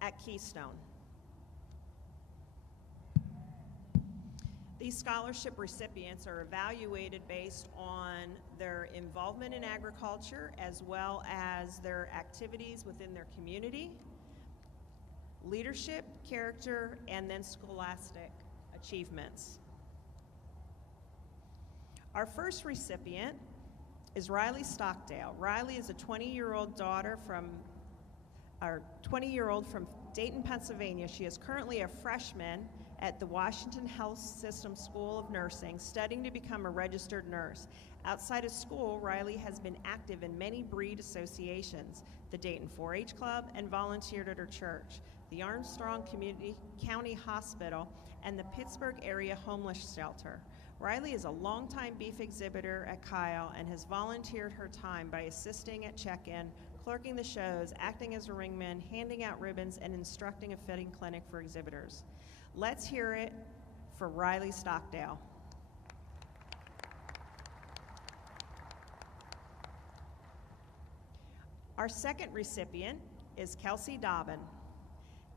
at Keystone. These scholarship recipients are evaluated based on their involvement in agriculture as well as their activities within their community, leadership, character, and then scholastic achievements. Our first recipient is Riley Stockdale. Riley is a 20-year-old from Dayton, Pennsylvania. She is currently a freshman at the Washington Health System School of Nursing, studying to become a registered nurse. Outside of school, Riley has been active in many breed associations, the Dayton 4-H Club, and volunteered at her church, the Armstrong County Hospital, and the Pittsburgh Area Homeless Shelter. Riley is a longtime beef exhibitor at Kyle and has volunteered her time by assisting at check-in, clerking the shows, acting as a ringman, handing out ribbons, and instructing a fitting clinic for exhibitors. Let's hear it for Riley Stockdale. Our second recipient is Kelsey Dobbin.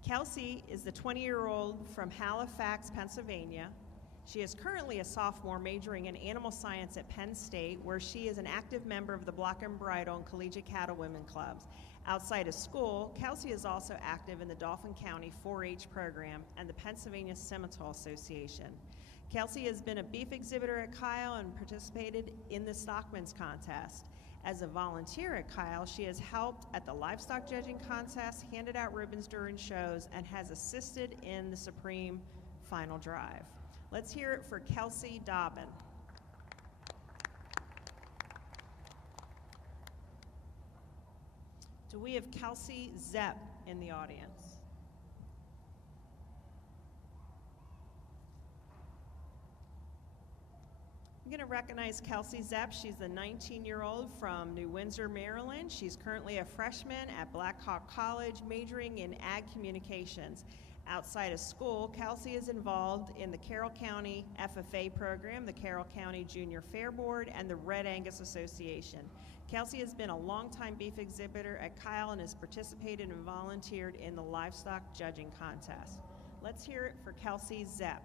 Kelsey is the 20-year-old from Halifax, Pennsylvania. She is currently a sophomore majoring in animal science at Penn State, where she is an active member of the Block and Bridle and Collegiate Cattlewomen Clubs. Outside of school, Kelsey is also active in the Dauphin County 4-H program and the Pennsylvania Simmental Association. Kelsey has been a beef exhibitor at Kyle and participated in the Stockman's Contest. As a volunteer at Kyle, she has helped at the livestock judging contest, handed out ribbons during shows, and has assisted in the Supreme Final Drive. Let's hear it for Kelsey Dobbin. Do we have Kelsey Zepp in the audience? I'm going to recognize Kelsey Zepp. She's a 19-year-old from New Windsor, Maryland. She's currently a freshman at Blackhawk College, majoring in Ag Communications. Outside of school, Kelsey is involved in the Carroll County FFA program, the Carroll County Junior Fair Board, and the Red Angus Association. Kelsey has been a longtime beef exhibitor at Kyle and has participated and volunteered in the livestock judging contest. Let's hear it for Kelsey Zepp.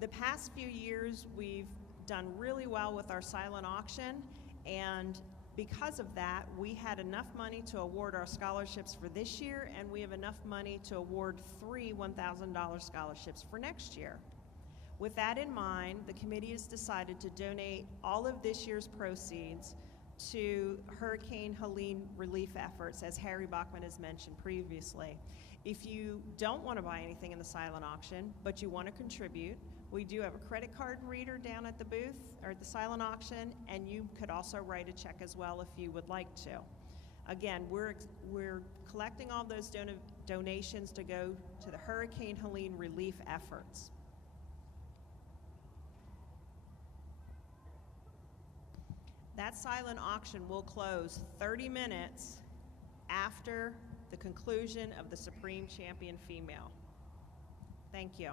The past few years, we've done really well with our silent auction, and because of that, we had enough money to award our scholarships for this year, and we have enough money to award 3 $1,000 scholarships for next year. With that in mind, the committee has decided to donate all of this year's proceeds to Hurricane Helene relief efforts, as Harry Bachman has mentioned previously. If you don't want to buy anything in the silent auction, but you want to contribute, we do have a credit card reader down at the booth or at the silent auction, and you could also write a check as well if you would like to. Again, we're collecting all those donations to go to the Hurricane Helene relief efforts. That silent auction will close 30 minutes after the conclusion of the Supreme Champion Female. Thank you.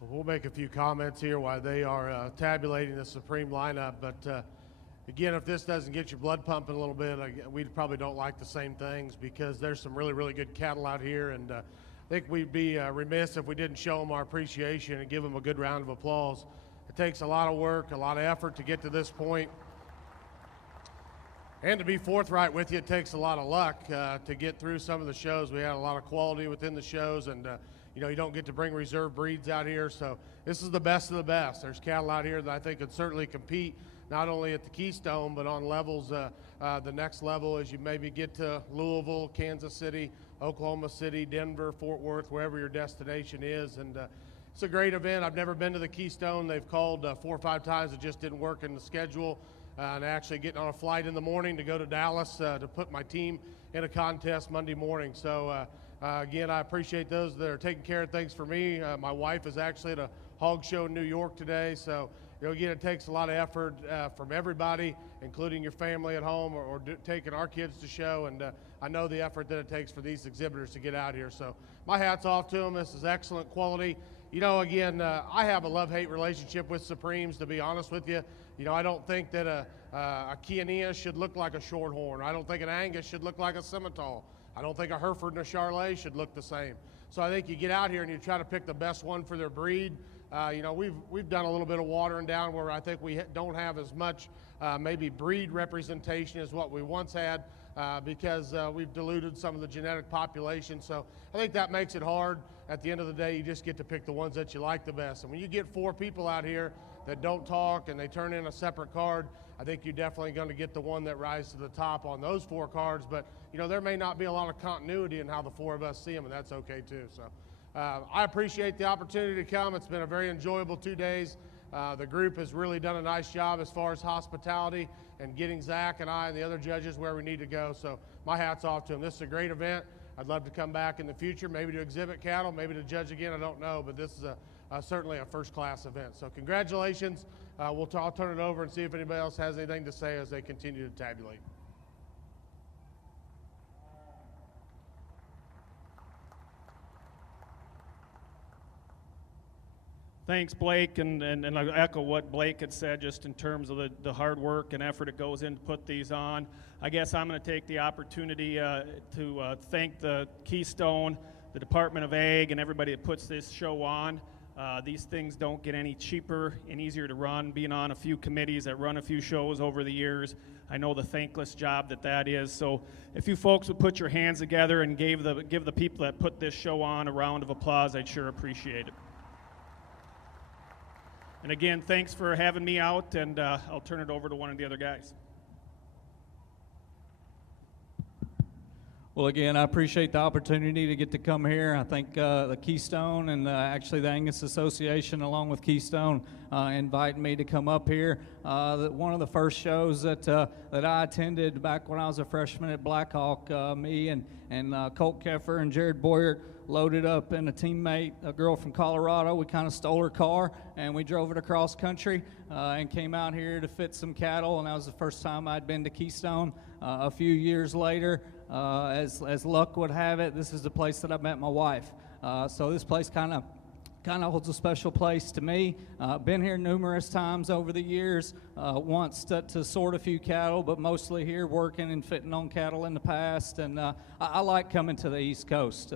We'll make a few comments here while they are tabulating the Supreme lineup, but again, if this doesn't get your blood pumping a little bit, we probably don't like the same things, because there's some really, really good cattle out here, and I think we'd be remiss if we didn't show them our appreciation and give them a good round of applause. It takes a lot of work, a lot of effort to get to this point. And to be forthright with you, it takes a lot of luck to get through some of the shows. We had a lot of quality within the shows, and you don't get to bring reserve breeds out here, so this is the best of the best. There's cattle out here that I think could certainly compete, not only at the Keystone, but on levels, the next level as you maybe get to Louisville, Kansas City, Oklahoma City, Denver, Fort Worth, wherever your destination is. And it's a great event. I've never been to the Keystone. They've called 4 or 5 times. It just didn't work in the schedule. And actually getting on a flight in the morning to go to Dallas to put my team in a contest Monday morning. So again, I appreciate those that are taking care of things for me. My wife is actually at a hog show in New York today. So again, it takes a lot of effort from everybody, including your family at home or taking our kids to show. And I know the effort that it takes for these exhibitors to get out here. So my hat's off to them. This is excellent quality. Again, I have a love-hate relationship with Supremes, to be honest with you. I don't think that a Chianea should look like a Shorthorn. I don't think an Angus should look like a Simmental. I don't think a Hereford and a Charolais should look the same. So I think you get out here and you try to pick the best one for their breed. We've done a little bit of watering down where I think we don't have as much maybe breed representation as what we once had because we've diluted some of the genetic population. So I think that makes it hard. At the end of the day, you just get to pick the ones that you like the best. And when you get 4 people out here that don't talk and they turn in a separate card, I think you're definitely going to get the one that rises to the top on those 4 cards. But, there may not be a lot of continuity in how the 4 of us see them, and that's okay too. So I appreciate the opportunity to come. It's been a very enjoyable 2 days. The group has really done a nice job as far as hospitality and getting Zach and I and the other judges where we need to go. So my hat's off to them. This is a great event. I'd love to come back in the future, maybe to exhibit cattle, maybe to judge again, I don't know, but this is certainly a first-class event. So congratulations. I'll turn it over and see if anybody else has anything to say as they continue to tabulate. Thanks, Blake, and I echo what Blake had said just in terms of the hard work and effort it goes in to put these on. I guess I'm going to take the opportunity to thank the Keystone, the Department of Ag, and everybody that puts this show on. These things don't get any cheaper and easier to run. Being on a few committees that run a few shows over the years, I know the thankless job that is. So if you folks would put your hands together and give the people that put this show on a round of applause, I'd sure appreciate it. And again, thanks for having me out, and I'll turn it over to one of the other guys. Well, again, I appreciate the opportunity to get to come here. I think the Keystone and actually the Angus Association, along with Keystone, invited me to come up here. One of the first shows that I attended back when I was a freshman at Blackhawk, me and Colt Keffer and Jared Boyer loaded up in a teammate, a girl from Colorado. We kind of stole her car and we drove it across country and came out here to fit some cattle, and that was the first time I'd been to Keystone. A few years later, as luck would have it, this is the place that I met my wife. So this place kind of holds a special place to me. Been here numerous times over the years, once to sort a few cattle, but mostly here working and fitting on cattle in the past. And I like coming to the East Coast.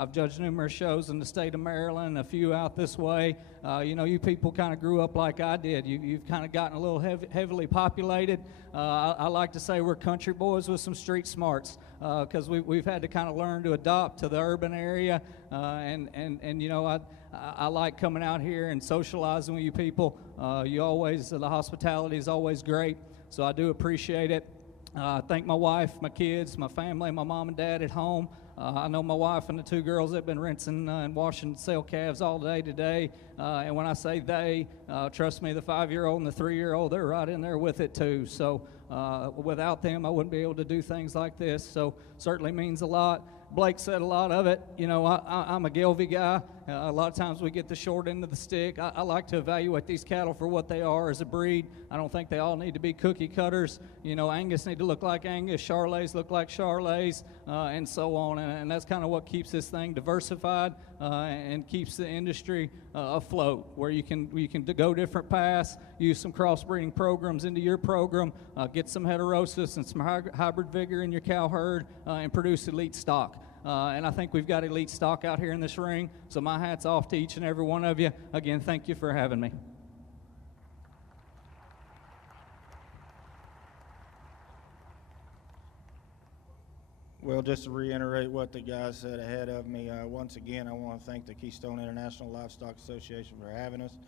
I've judged numerous shows in the state of Maryland, a few out this way. You people kind of grew up like I did. You've kind of gotten a little heavily populated. I like to say we're country boys with some street smarts, because we've had to kind of learn to adopt to the urban area. I like coming out here and socializing with you people. The hospitality is always great, so I do appreciate it. I thank my wife, my kids, my family, my mom and dad at home. I know my wife and the 2 girls have been rinsing and washing sale calves all day today. And when I say they, trust me, the 5-year-old and the 3-year-old, they're right in there with it too. So without them, I wouldn't be able to do things like this. So certainly means a lot. Blake said a lot of it. I'm a Gelby guy. A lot of times we get the short end of the stick. I like to evaluate these cattle for what they are as a breed. I don't think they all need to be cookie cutters. You know, Angus need to look like Angus, Charolais look like Charolais, and so on. And that's kind of what keeps this thing diversified and keeps the industry afloat, where you can go different paths, use some crossbreeding programs into your program, get some heterosis and some hybrid vigor in your cow herd, and produce elite stock. And I think we've got elite stock out here in this ring, so my hat's off to each and every one of you. Again, thank you for having me. Well, just to reiterate what the guys said ahead of me, once again, I want to thank the Keystone International Livestock Association for having us.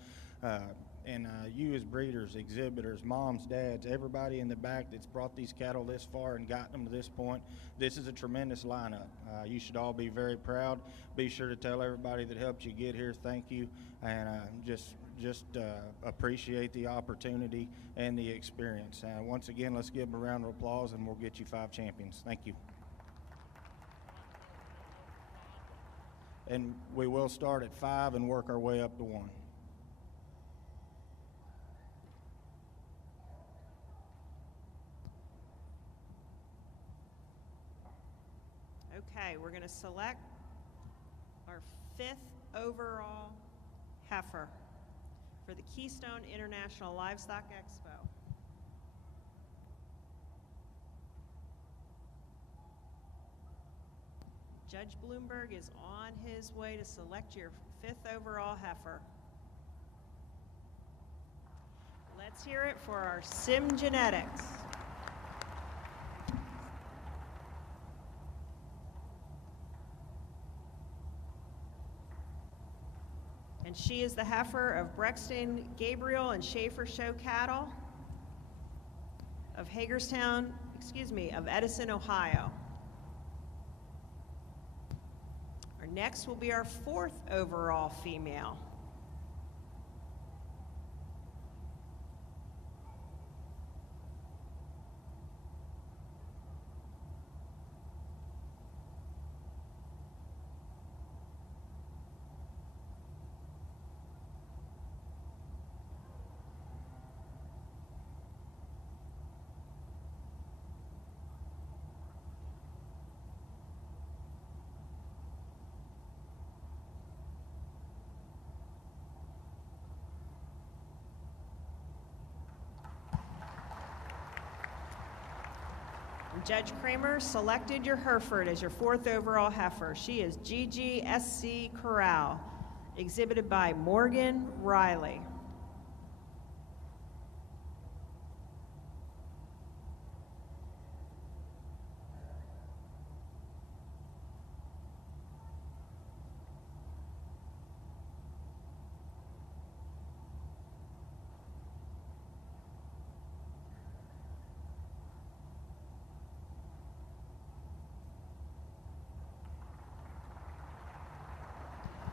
And you as breeders, exhibitors, moms, dads, everybody in the back that's brought these cattle this far and gotten them to this point, this is a tremendous lineup. You should all be very proud. Be sure to tell everybody that helped you get here thank you, and just appreciate the opportunity and the experience. Once again, let's give them a round of applause, and we'll get you 5 champions. Thank you. And we will start at 5 and work our way up to 1. Okay, we're going to select our 5th overall heifer for the Keystone International Livestock Expo. Judge Bloomberg is on his way to select your 5th overall heifer. Let's hear it for our Sim Genetics. And she is the heifer of Brexton, Gabriel, and Schaefer Show Cattle of of Edison, Ohio. Our next will be our 4th overall female. Judge Kramer selected your Hereford as your 4th overall heifer. She is GGSC Corral, exhibited by Morgan Riley.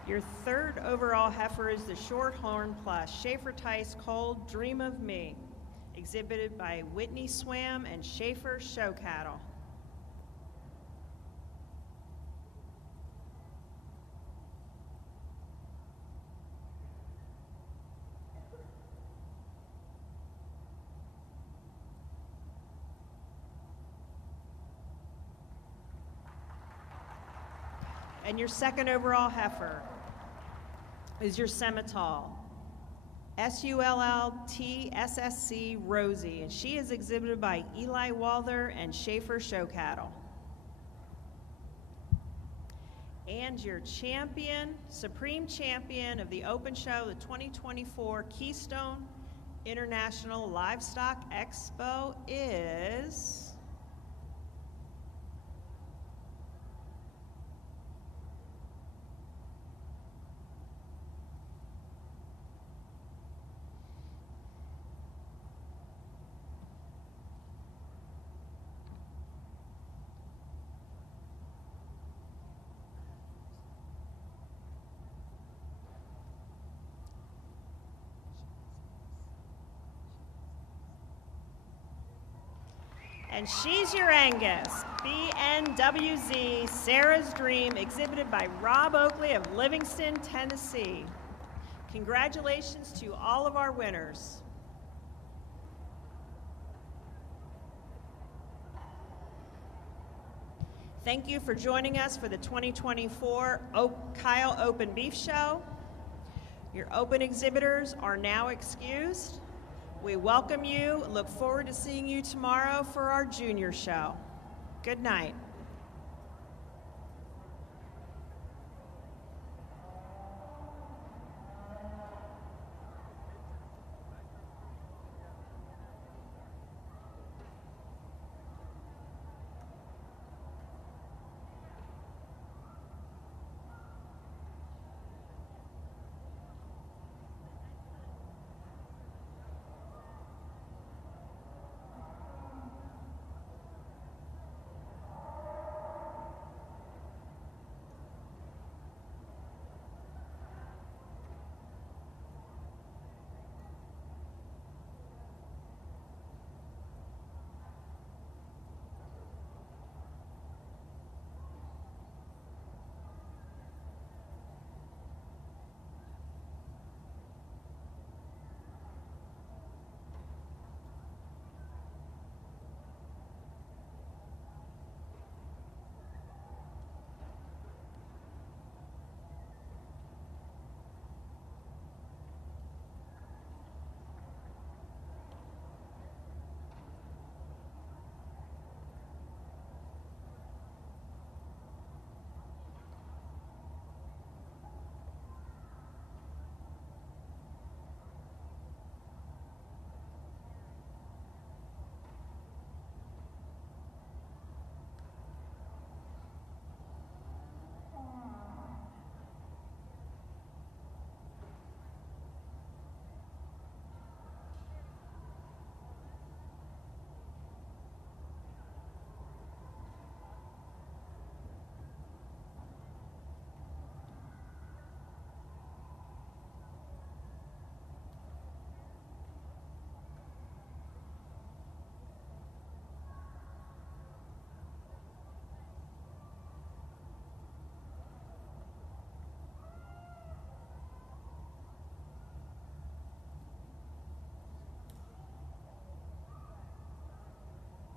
Your 3rd overall heifer is the Shorthorn Plus Schaefer Tice Cold Dream of Me, exhibited by Whitney Swam and Schaefer Show Cattle. And your 2nd overall heifer is your Semitol, SULLTSSC Rosie, and she is exhibited by Eli Walther and Schaefer Show Cattle. And your champion, supreme champion of the Open Show, the 2024 Keystone International Livestock Expo is... And she's your Angus, BNWZ, Sarah's Dream, exhibited by Rob Oakley of Livingston, Tennessee. Congratulations to all of our winners. Thank you for joining us for the 2024 Kyle Open Beef Show. Your open exhibitors are now excused. We welcome you and look forward to seeing you tomorrow for our junior show. Good night.